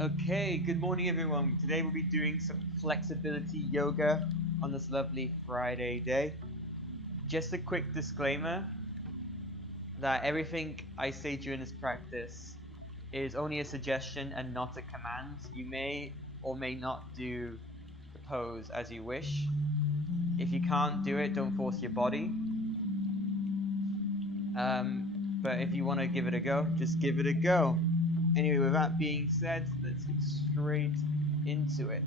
Okay, good morning everyone. Today we'll be doing some flexibility yoga on this lovely Friday day. Just a quick disclaimer that everything I say during this practice is only a suggestion and not a command. You may or may not do the pose as you wish. If you can't do it, don't force your body. But if you want to give it a go, just give it a go. Anyway, with that being said, let's get straight into it.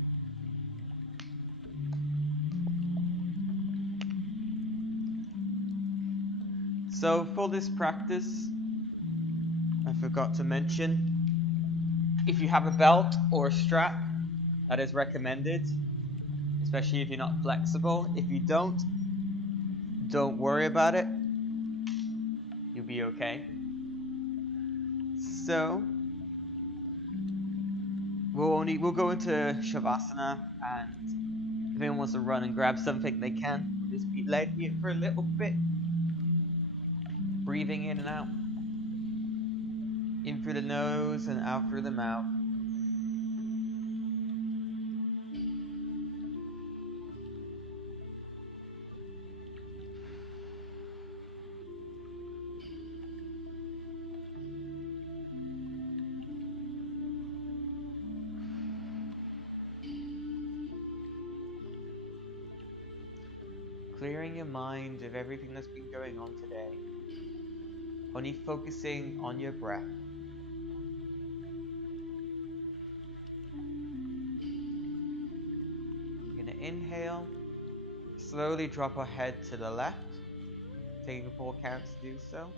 So for this practice, I forgot to mention, if you have a belt or a strap, that is recommended, especially if you're not flexible. If you don't worry about it. You'll be okay. So we'll go into Shavasana, and if anyone wants to run and grab something, they can. We'll just be letting it for a little bit, breathing in and out, in through the nose and out through the mouth. Clearing your mind of everything that's been going on today, only focusing on your breath. You're going to inhale, slowly drop our head to the left, taking 4 counts to do so.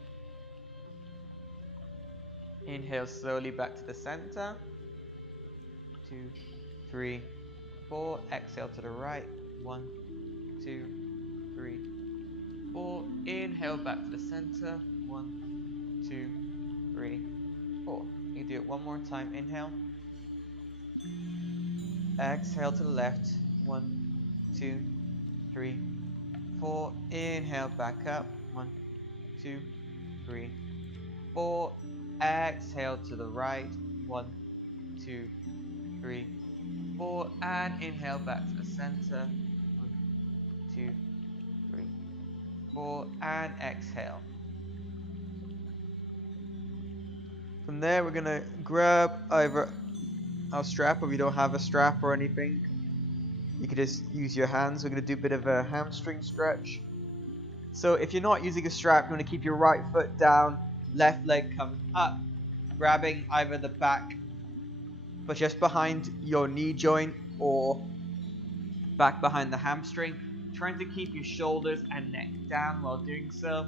Inhale slowly back to the center. 2, 3, 4. Exhale to the right. 1, 2, 3, 4. Inhale back to the center. 1, 2, 3, 4. You can do it one more time. Inhale. Exhale to the left. 1, 2, 3, 4. Inhale back up. 1, 2, 3, 4. Exhale to the right. 1, 2, 3, 4. And inhale back to the center. 1, 2, 3, 4. And exhale. From there, we're gonna grab either our strap, or if you don't have a strap or anything, you can just use your hands. We're gonna do a bit of a hamstring stretch. So if you're not using a strap, you want to keep your right foot down, left leg comes up, grabbing either the back, but just behind your knee joint, or back behind the hamstring, trying to keep your shoulders and neck down while doing so.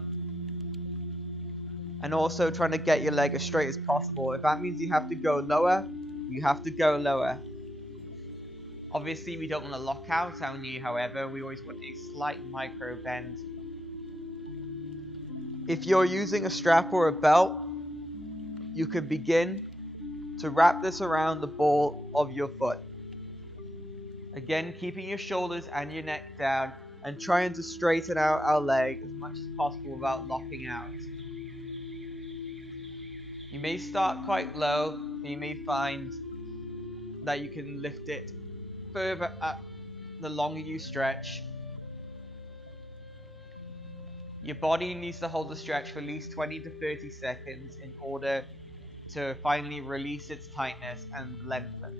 And also trying to get your leg as straight as possible. If that means you have to go lower, you have to go lower. Obviously, we don't want to lock out our knee, however, we always want a slight micro bend. If you're using a strap or a belt, you could begin to wrap this around the ball of your foot. Again, keeping your shoulders and your neck down and trying to straighten out our leg as much as possible without locking out. You may start quite low, and you may find that you can lift it further up the longer you stretch. Your body needs to hold the stretch for at least 20 to 30 seconds in order to finally release its tightness and lengthen.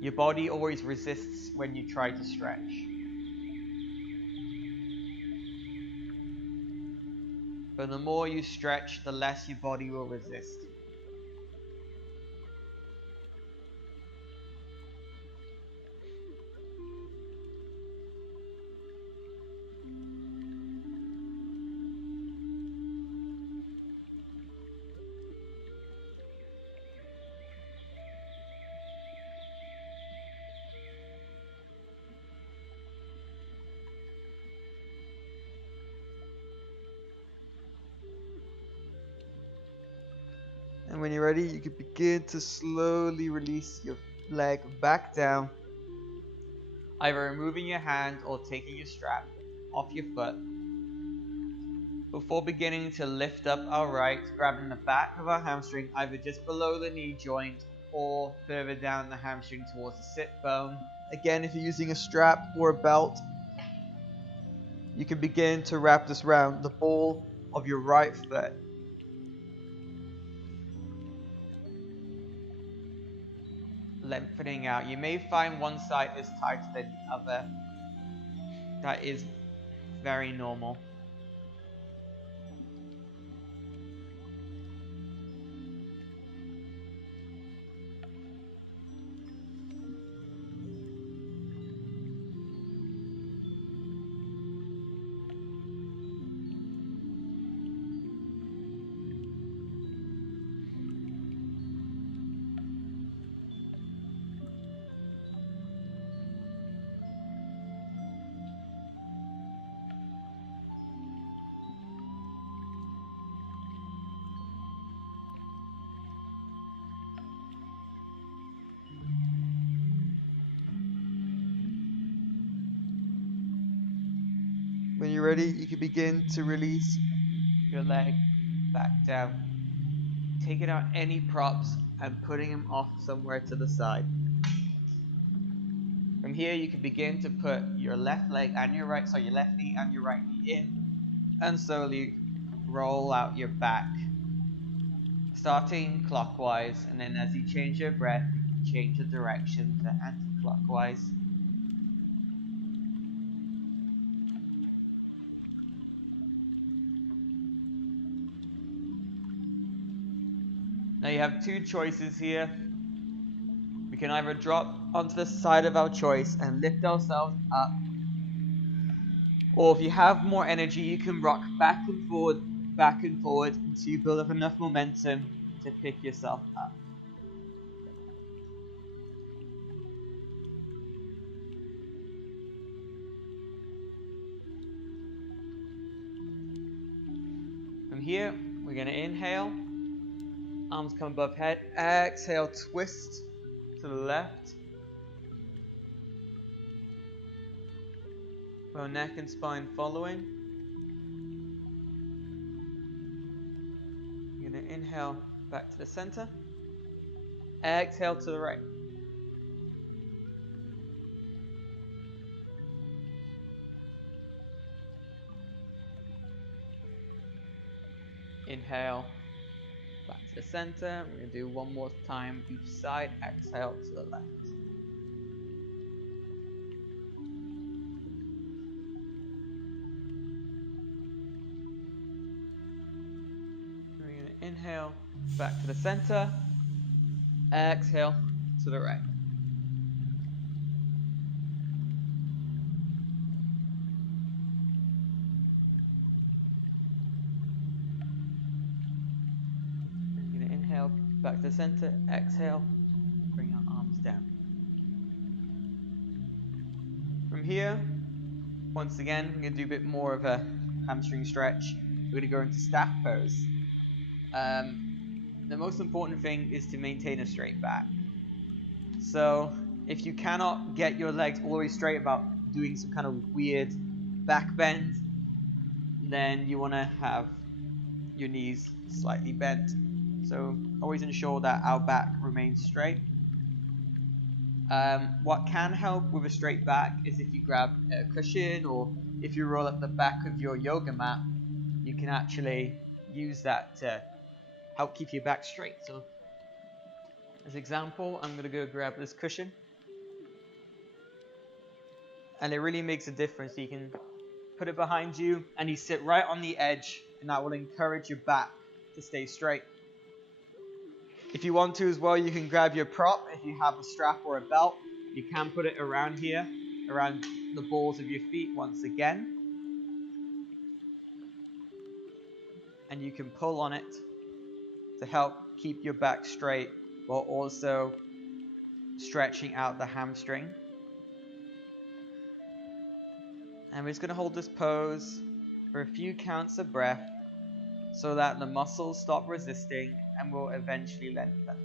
Your body always resists when you try to stretch. But the more you stretch, the less your body will resist. And when you're ready, you can begin to slowly release your leg back down, either removing your hand or taking your strap off your foot. Before beginning to lift up our right, grabbing the back of our hamstring, either just below the knee joint or further down the hamstring towards the sit bone. Again, if you're using a strap or a belt, you can begin to wrap this around the ball of your right foot. Lengthening out. You may find one side is tighter than the other. That is very normal. When you're ready, you can begin to release your leg back down. Taking out any props and putting them off somewhere to the side. From here, you can begin to put your left leg and your your left knee and your right knee in, and slowly roll out your back. Starting clockwise, and then as you change your breath, you can change the direction to anti-clockwise. Now you have two choices here. We can either drop onto the side of our choice and lift ourselves up, or if you have more energy, you can rock back and forward until you build up enough momentum to pick yourself up. From here, we're going to inhale, arms come above head, exhale, twist to the left. Bow, neck and spine following. You're going to inhale back to the center. Exhale to the right. Inhale back to the center. We're going to do one more time each side. Exhale to the left. Inhale, back to the center. Exhale to the right. You're going to inhale, back to the center. Exhale, bring our arms down. From here, once again, we're going to do a bit more of a hamstring stretch. We're going to go into staff pose. The most important thing is to maintain a straight back. So if you cannot get your legs all the way straight without doing some kind of weird back bend, then you want to have your knees slightly bent. So always ensure that our back remains straight. What can help with a straight back is if you grab a cushion, or if you roll up the back of your yoga mat, you can actually use that to help keep your back straight. So as an example, I'm going to go grab this cushion, and it really makes a difference. You can put it behind you and you sit right on the edge, and that will encourage your back to stay straight. If you want to as well, you can grab your prop. If you have a strap or a belt, you can put it around here, around the balls of your feet once again, and you can pull on it to help keep your back straight while also stretching out the hamstring. And we're just going to hold this pose for a few counts of breath so that the muscles stop resisting and will eventually lengthen.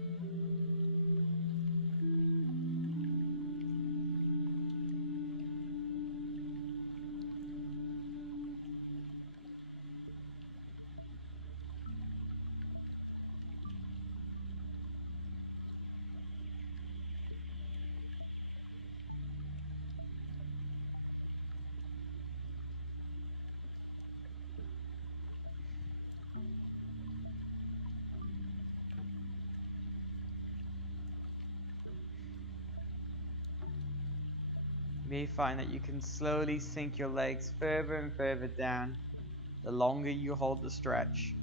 may find that you can slowly sink your legs further and further down the longer you hold the stretch.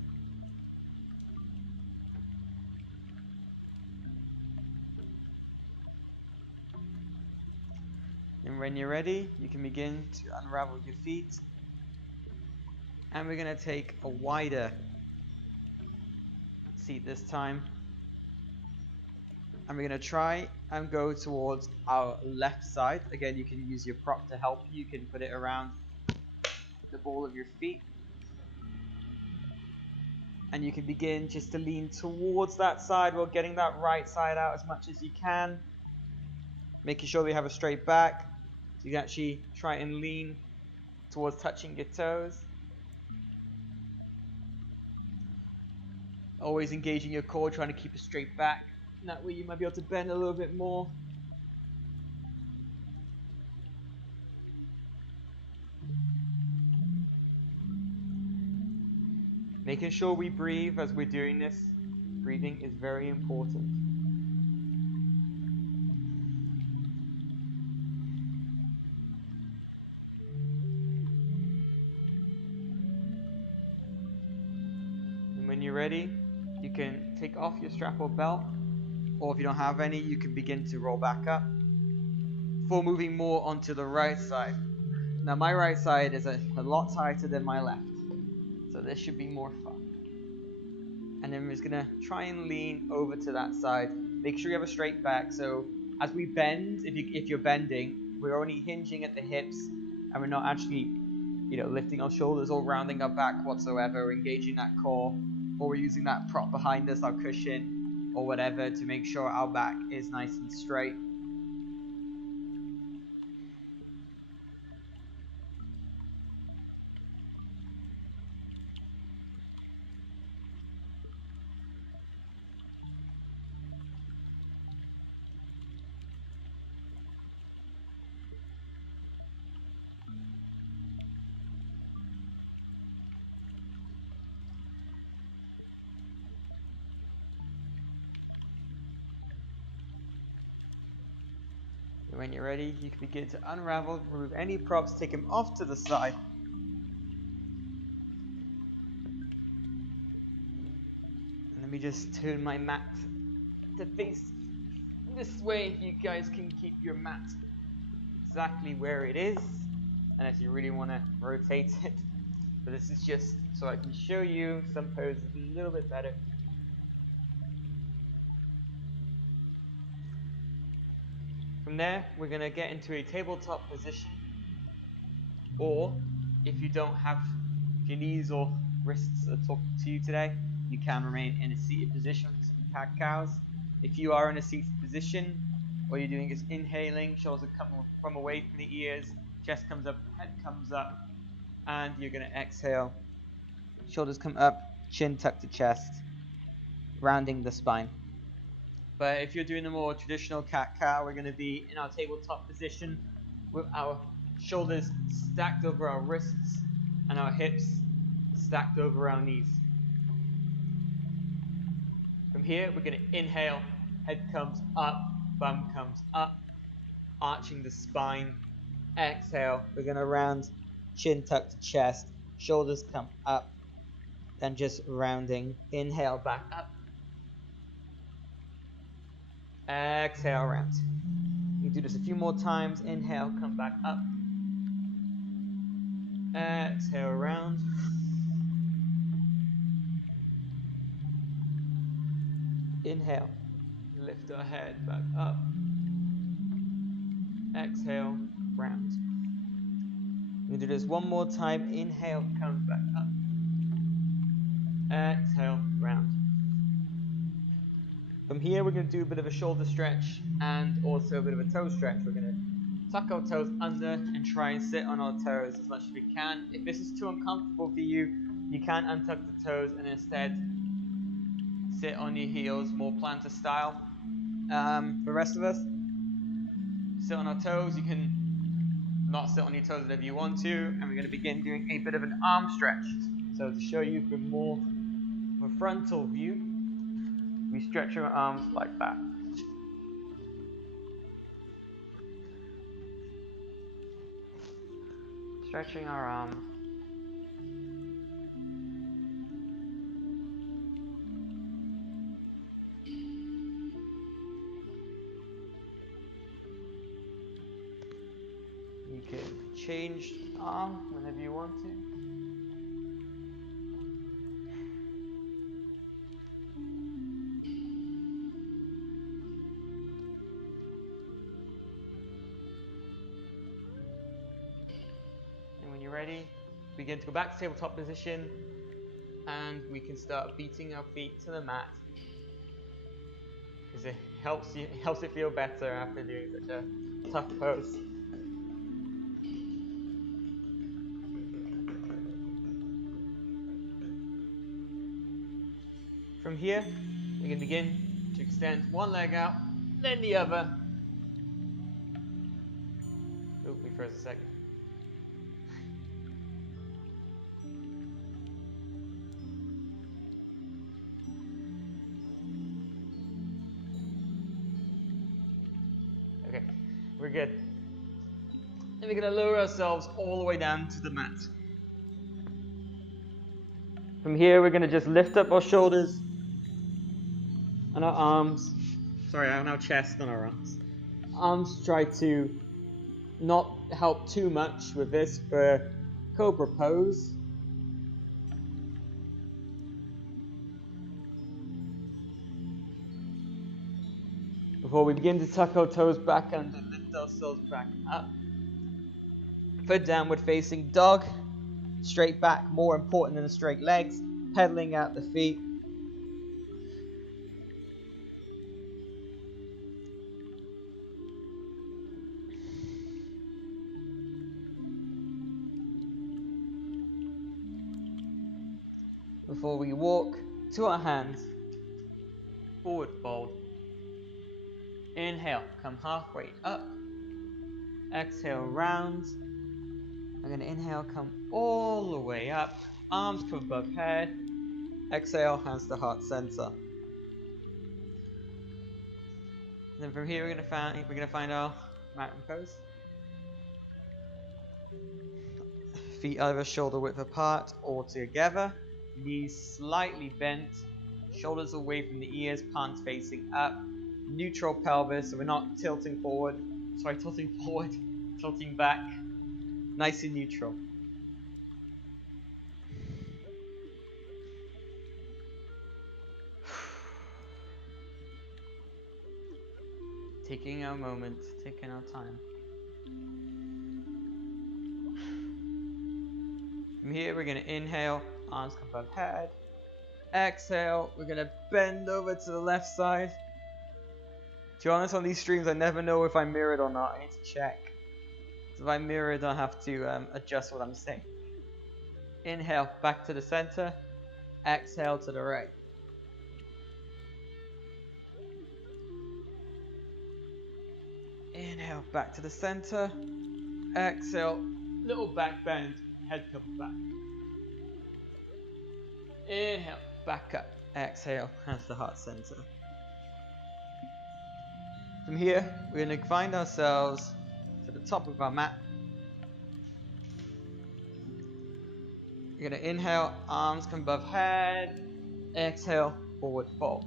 And when you're ready, you can begin to unravel your feet. And we're going to take a wider seat this time. And we're going to try and go towards our left side. Again, you can use your prop to help you. You can put it around the ball of your feet. And you can begin just to lean towards that side while getting that right side out as much as you can. Making sure that you have a straight back. So you can actually try and lean towards touching your toes. Always engaging your core, trying to keep a straight back. And that way you might be able to bend a little bit more. Making sure we breathe as we're doing this. Breathing is very important. And when you're ready, you can take off your strap or belt, or if you don't have any, you can begin to roll back up before moving more onto the right side. Now my right side is a lot tighter than my left, so this should be more fun. And then we're just gonna try and lean over to that side. Make sure you have a straight back, so as we bend, if you're bending, we're only hinging at the hips, and we're not actually, lifting our shoulders or rounding our back whatsoever, or engaging that core, or we're using that prop behind us, our cushion, or whatever, to make sure our back is nice and straight. When you're ready, you can begin to unravel, remove any props, take them off to the side. And let me just turn my mat to face this way. You guys can keep your mat exactly where it is, unless you really want to rotate it. But this is just so I can show you some poses a little bit better. From there, we're going to get into a tabletop position, or if you don't have your knees or wrists are talking to you today, you can remain in a seated position for some cat-cows. If you are in a seated position, what you're doing is inhaling, shoulders are coming from away from the ears, chest comes up, head comes up, and you're going to exhale. Shoulders come up, chin tucked to chest, rounding the spine. But if you're doing a more traditional cat-cow, we're going to be in our tabletop position with our shoulders stacked over our wrists and our hips stacked over our knees. From here, we're going to inhale, head comes up, bum comes up, arching the spine. Exhale, we're going to round, chin tucked to chest, shoulders come up, then just rounding. Inhale, back up. Exhale, round. You do this a few more times. Inhale, come back up. Exhale, round. Inhale, lift our head back up. Exhale, round. We do this one more time. Inhale, come back up. Exhale, round. From here, we're going to do a bit of a shoulder stretch and also a bit of a toe stretch. We're going to tuck our toes under and try and sit on our toes as much as we can. If this is too uncomfortable for you, you can untuck the toes and instead sit on your heels, more plantar style. For the rest of us, sit on our toes. You can not sit on your toes whenever you want to. And we're going to begin doing a bit of an arm stretch. So to show you from more of a frontal view, we stretch our arms like that. Stretching our arms. You can change arm whenever you want to. And when you're ready, begin to go back to tabletop position, and we can start beating our feet to the mat, because it helps it feel better after doing such a tough pose. From here, we can begin to extend one leg out, then the other. Oh, we froze a second. Okay, we're good. And we're going to lower ourselves all the way down to the mat. From here, we're going to just lift up our shoulders and our arms. Sorry, on our chest and our arms. Arms try to not help too much with this for Cobra Pose. Before we begin to tuck our toes back under, lift ourselves back up. For downward facing dog. Straight back, more important than the straight legs. Pedaling out the feet. Before we walk to our hands, forward fold. Inhale, come halfway up. Exhale, round. I'm going to inhale, come all the way up. Arms come above head. Exhale, hands to heart center. And then from here, we're going to find our mountain pose. Feet either shoulder width apart or together. Knees slightly bent. Shoulders away from the ears, palms facing up. Neutral pelvis, so we're not tilting forward. Tilting forward, tilting back. Nice and neutral. Taking our moment, taking our time. From here, we're going to inhale, arms come above head. Exhale, we're going to bend over to the left side. To be honest, on these streams, I never know if I'm mirrored or not. I need to check. So if I'm mirrored, I'll have to adjust what I'm saying. Inhale, back to the center. Exhale to the right. Inhale, back to the center. Exhale, little back bend, head comes back. Inhale, back up. Exhale, hands to heart center. From here, we're going to find ourselves to the top of our mat. You're going to inhale, arms come above head. Exhale, forward fold.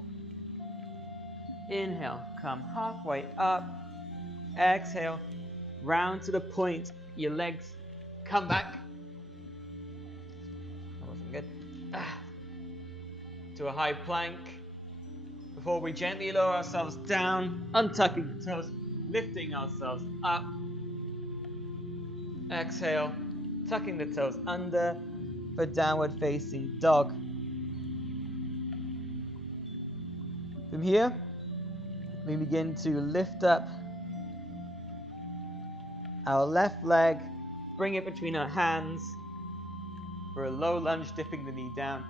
Inhale, come halfway up. Exhale, round to the point. Your legs come back. That wasn't good. To a high plank. Before we gently lower ourselves down, untucking the toes, lifting ourselves up. Exhale, tucking the toes under for downward facing dog. From here, we begin to lift up our left leg, bring it between our hands for a low lunge, dipping the knee down.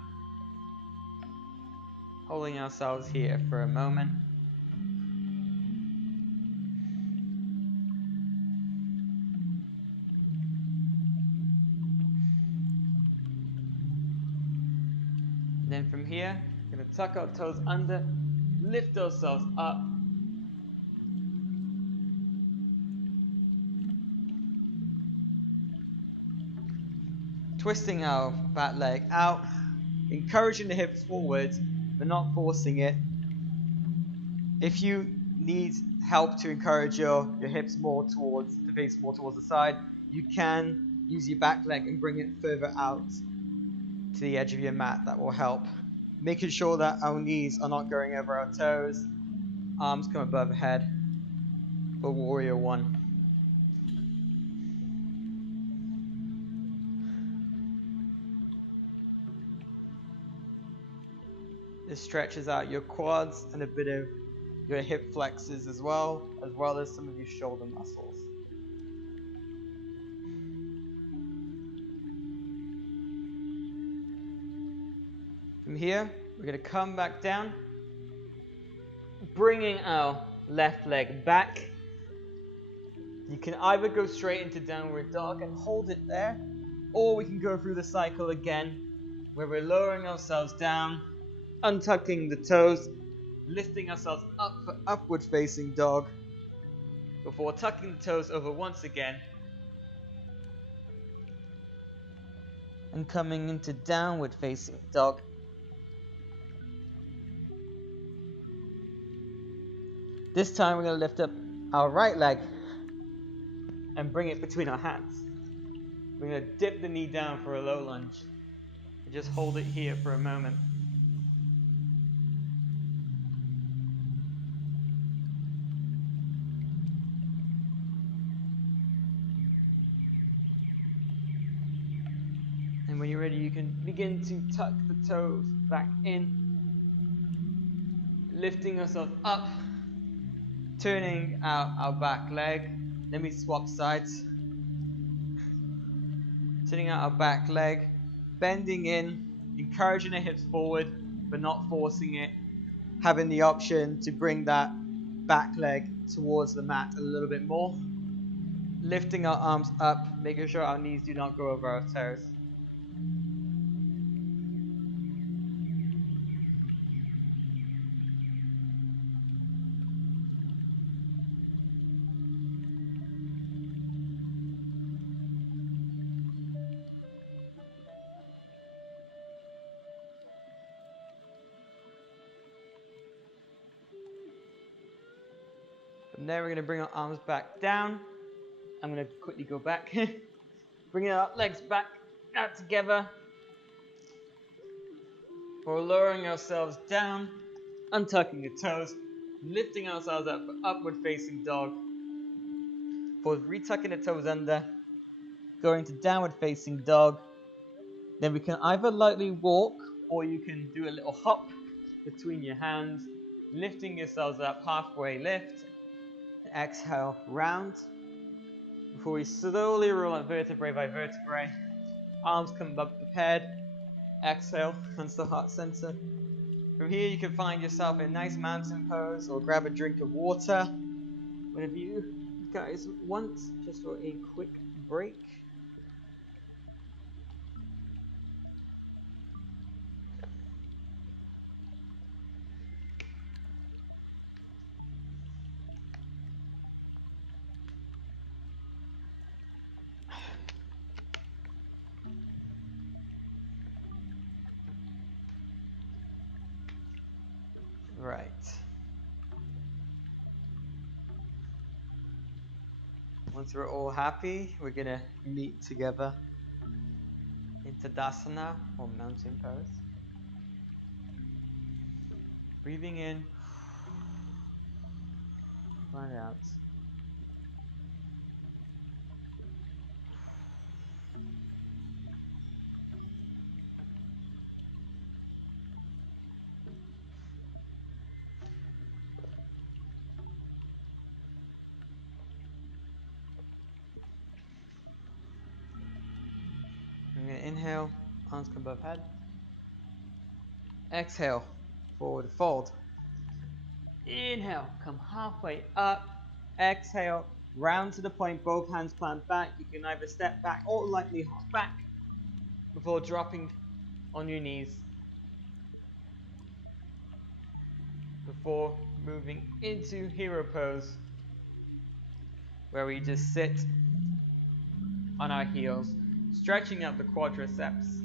Holding ourselves here for a moment. Then from here, we're going to tuck our toes under, lift ourselves up. twisting our back leg out, encouraging the hips forward, but not forcing it. If you need help to encourage your hips more towards the face, more towards the side, you can use your back leg and bring it further out to the edge of your mat. That will help. Making sure that our knees are not going over our toes, arms come above head for warrior one. This stretches out your quads and a bit of your hip flexors as well as some of your shoulder muscles. From here, we're going to come back down, bringing our left leg back. You can either go straight into downward dog and hold it there, or we can go through the cycle again, where we're lowering ourselves down, untucking the toes, lifting ourselves up for upward facing dog, before tucking the toes over once again, and coming into downward facing dog. This time we're going to lift up our right leg and bring it between our hands. We're going to dip the knee down for a low lunge. And just hold it here for a moment. And when you're ready, you can begin to tuck the toes back in, lifting ourselves up, turning out our back leg. Then we swap sides. Turning out our back leg, bending in, encouraging the hips forward, but not forcing it. Having the option to bring that back leg towards the mat a little bit more. Lifting our arms up, making sure our knees do not go over our toes. From there, we're going to bring our arms back down. I'm going to quickly go back. Bringing our legs back out together. We're lowering ourselves down, untucking the toes, lifting ourselves up for upward facing dog. For retucking the toes under, going to downward facing dog. Then we can either lightly walk or you can do a little hop between your hands, lifting yourselves up, halfway lift. Exhale, round. Before we slowly roll out vertebrae by vertebrae, arms come above the head. Exhale, hands to heart center. From here, you can find yourself in a nice mountain pose or grab a drink of water, whatever you guys want, just for a quick break. Right. Once we're all happy, we're gonna meet together in Tadasana or mountain pose. Breathing in, right out. I'm going to inhale, arms come above head. Exhale, forward fold. Inhale, come halfway up. Exhale, round to the point, both hands plant back. You can either step back or lightly hop back before dropping on your knees. Before moving into hero pose, where we just sit on our heels, stretching out the quadriceps.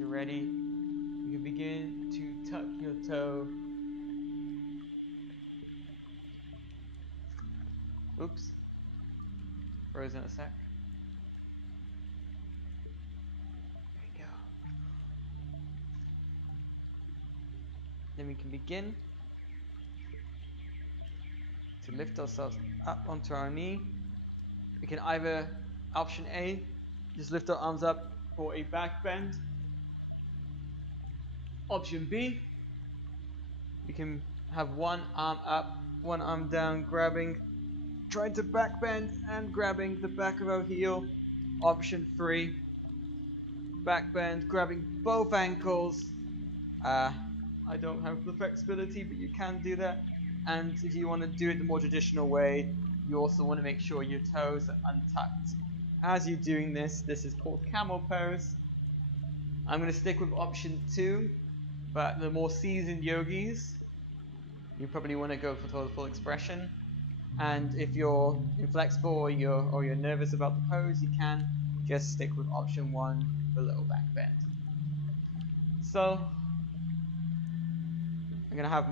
Ready, you can begin to tuck your toe. Oops, frozen a sec. There you go. Then we can begin to lift ourselves up onto our knee. We can either, option A, just lift our arms up for a back bend. Option B, we can have one arm up, one arm down, trying to back bend and grabbing the back of our heel. Option 3, back bend, grabbing both ankles. I don't have the flexibility, but you can do that. And if you want to do it the more traditional way, you also want to make sure your toes are untucked. As you're doing this, this is called Camel Pose. I'm going to stick with option 2. But the more seasoned yogis, you probably want to go for total full expression. And if you're inflexible or you're nervous about the pose, you can just stick with option 1, the little back bend. So I'm gonna have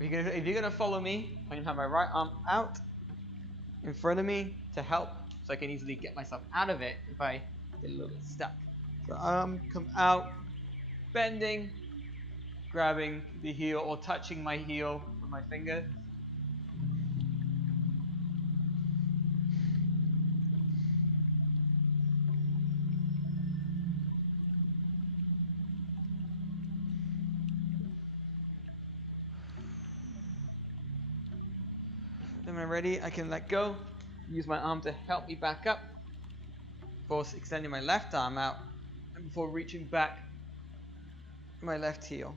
if you're gonna follow me, I'm gonna have my right arm out in front of me to help, so I can easily get myself out of it if I get a little bit stuck. So arm come out, bending, grabbing the heel or touching my heel with my finger. Then when I'm ready, I can let go, use my arm to help me back up, before extending my left arm out, and before reaching back my left heel.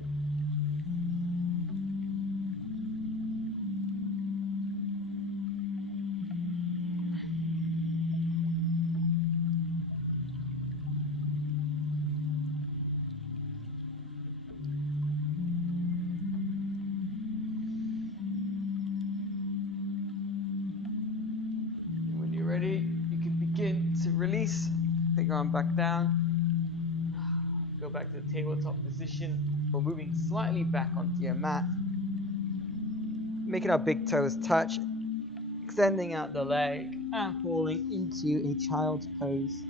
When you're ready, you can begin to release, take your arm back down, go back to the tabletop position, or moving slightly back onto your mat, making our big toes touch, extending out the leg, and falling into a child's pose.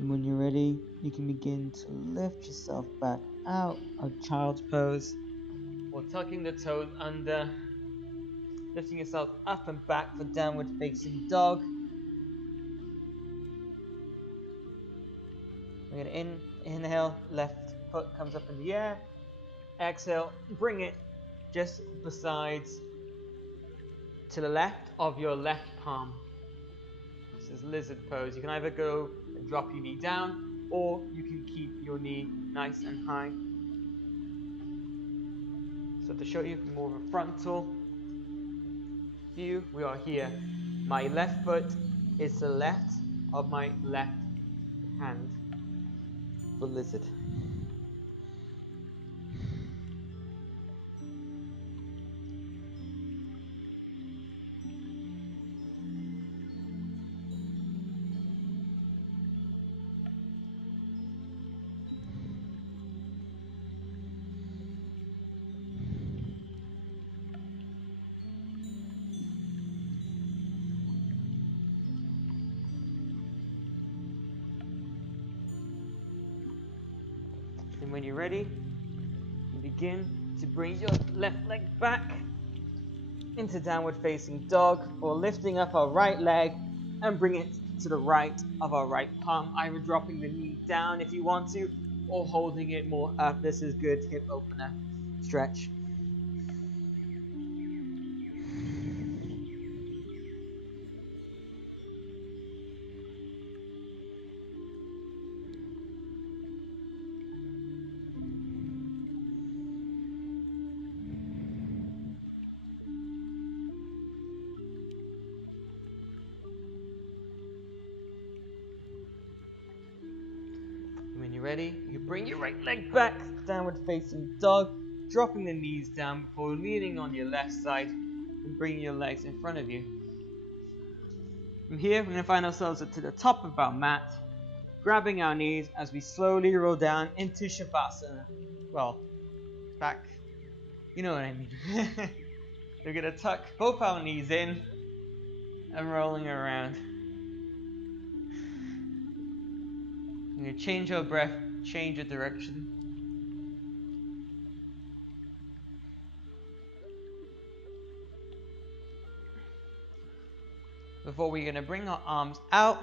And when you're ready, you can begin to lift yourself back out of child's pose, or tucking the toes under, lifting yourself up and back for downward facing dog. We're going to inhale, left foot comes up in the air. Exhale, bring it just besides to the left of your left palm. This is lizard pose. You can either go and drop your knee down, or you can keep your knee nice and high. So to show you more of a frontal view, we are here. My left foot is to the left of my left hand for lizard. When you're ready, you begin to bring your left leg back into downward facing dog, or lifting up our right leg and bring it to the right of our right palm, either dropping the knee down if you want to, or holding it more up. This is good hip opener stretch. When you're ready, you bring your right leg back, downward facing dog, dropping the knees down before leaning on your left side and bringing your legs in front of you. From here, we're going to find ourselves to the top of our mat, grabbing our knees as we slowly roll down into Shavasana. Well, back. You know what I mean. We're going to tuck both our knees in and rolling around. We're going to change our breath, change the direction. Before we're going to bring our arms out,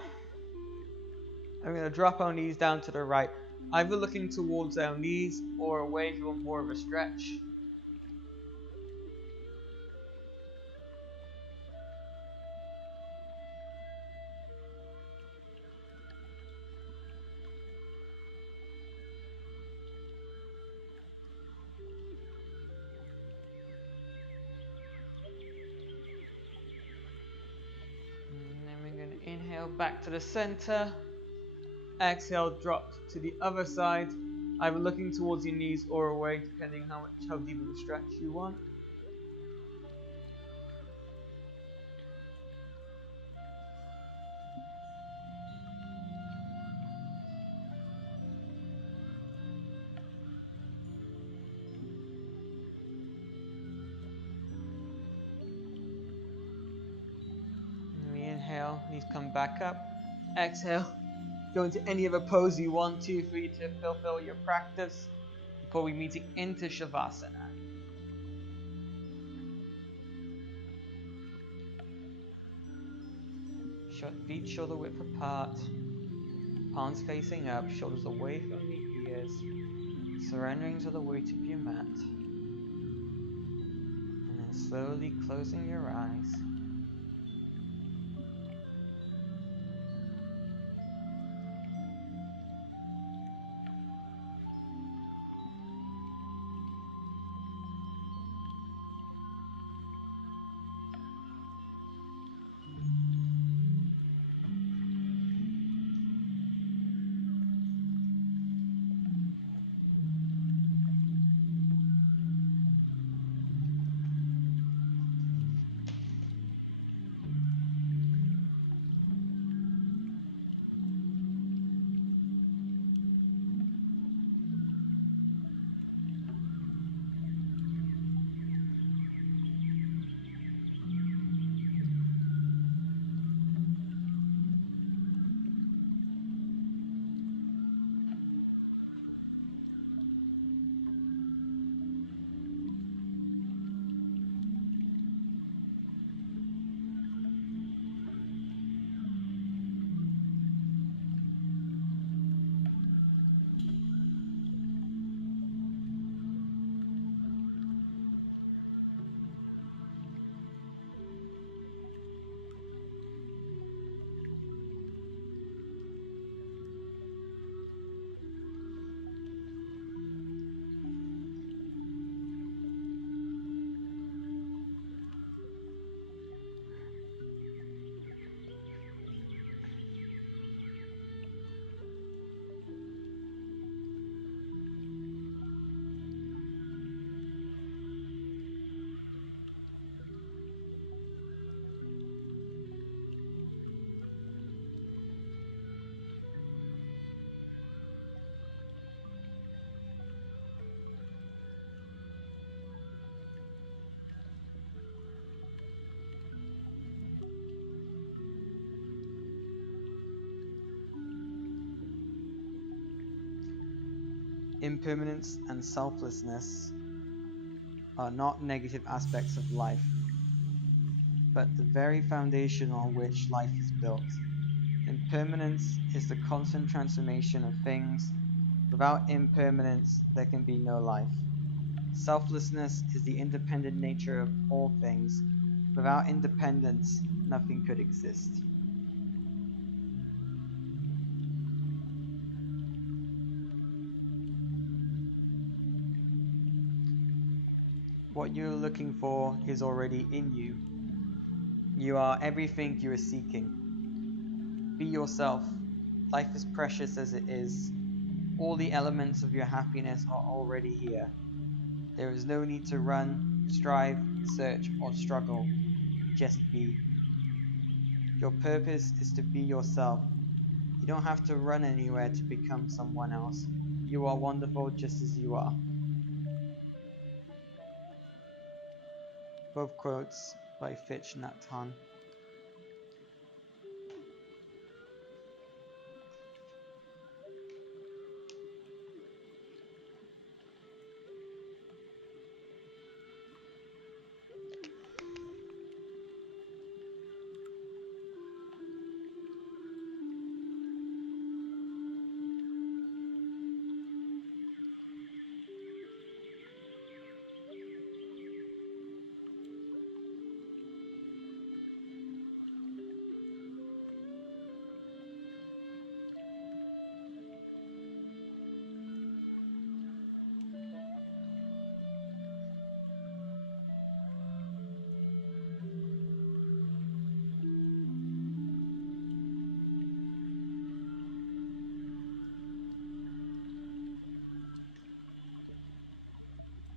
I'm going to drop our knees down to the right, either looking towards our knees or away if you want more of a stretch. And then we're going to inhale back to the center. Exhale, drop to the other side, either looking towards your knees or away, depending how deep of a stretch you want. And we inhale, knees come back up. Exhale, go into any other pose you want to for you to fulfill your practice before we meet into Shavasana. Feet shoulder width apart, palms facing up, shoulders away from the ears, surrendering to the weight of your mat, and then slowly closing your eyes. Impermanence and selflessness are not negative aspects of life, but the very foundation on which life is built. Impermanence is the constant transformation of things. Without impermanence, there can be no life. Selflessness is the independent nature of all things. Without independence, nothing could exist. What you're looking for is already in you. You are everything you are seeking. Be yourself. Life is precious as it is. All the elements of your happiness are already here. There is no need to run, strive, search, or struggle. Just be. Your purpose is to be yourself. You don't have to run anywhere to become someone else. You are wonderful just as you are. Both quotes by Thich Nhat Hanh.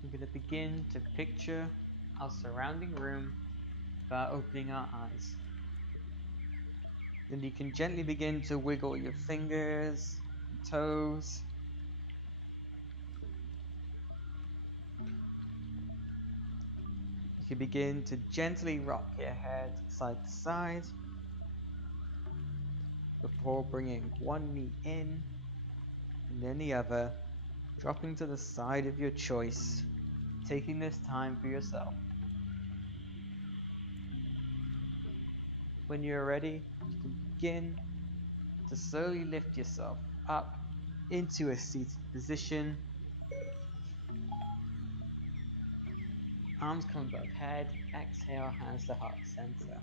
We're going to begin to picture our surrounding room by opening our eyes. Then you can gently begin to wiggle your fingers, toes. You can begin to gently rock your head side to side before bringing one knee in and then the other, dropping to the side of your choice, taking this time for yourself. When you're ready, you can begin to slowly lift yourself up into a seated position. Arms come above head, exhale, hands to heart center.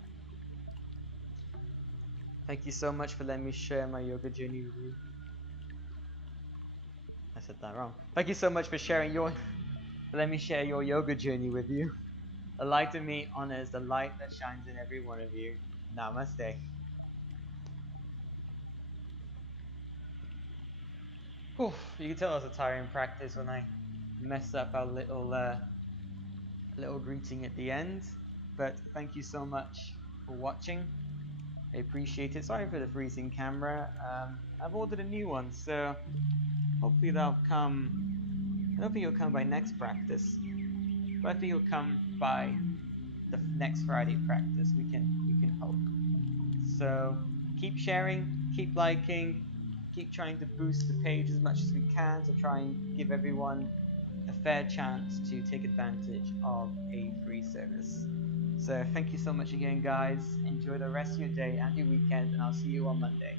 Thank you so much for letting me share my yoga journey with you. I said that wrong. Thank you so much for letting me share your yoga journey with you. The light in me honors the light that shines in every one of you. Namaste. Whew, you can tell it was a tiring practice when I messed up our little greeting at the end. But thank you so much for watching. I appreciate it. Sorry for the freezing camera. I've ordered a new one, so hopefully that'll come. I don't think it'll come by next practice, but I think it'll come by the next Friday practice. We can hope. So keep sharing, keep liking, keep trying to boost the page as much as we can to try and give everyone a fair chance to take advantage of a free service. So thank you so much again, guys. Enjoy the rest of your day and your weekend, and I'll see you on Monday.